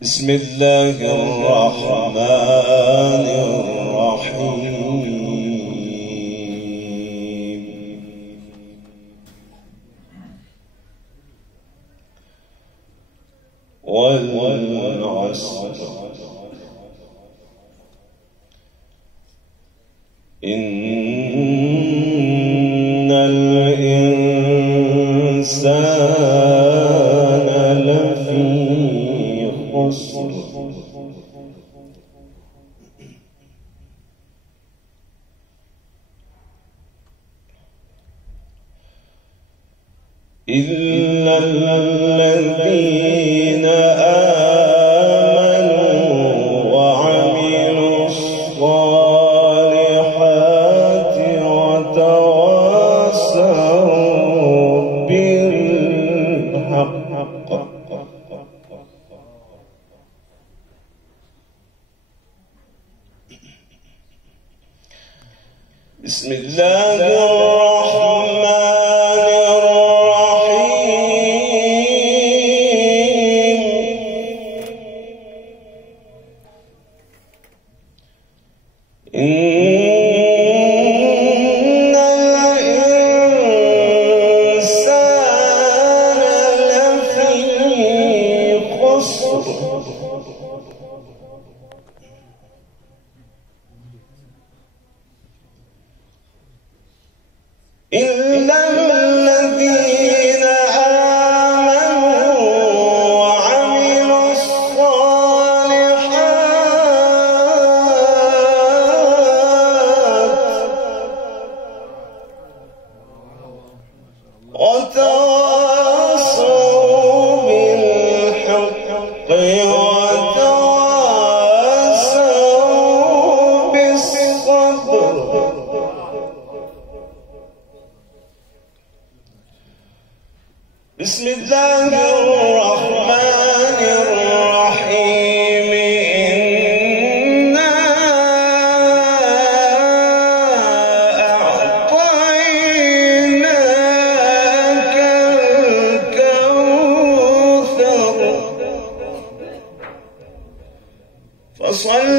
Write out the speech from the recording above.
بسم الله الرحمن الرحيم. والعصر إن الإنسان لفي خسر إلا الذين آمنوا وعملوا الصالحات وتواصوا بالحق. بسم الله الرحمن إن الإنسان لفي خسر إلا الذين آمنوا وعملوا الصالحات وتواصوا بالحق وتواصوا بالصبر. بسم الله الرحمن الرحيم. إنا أعطيناك الكوثر فصل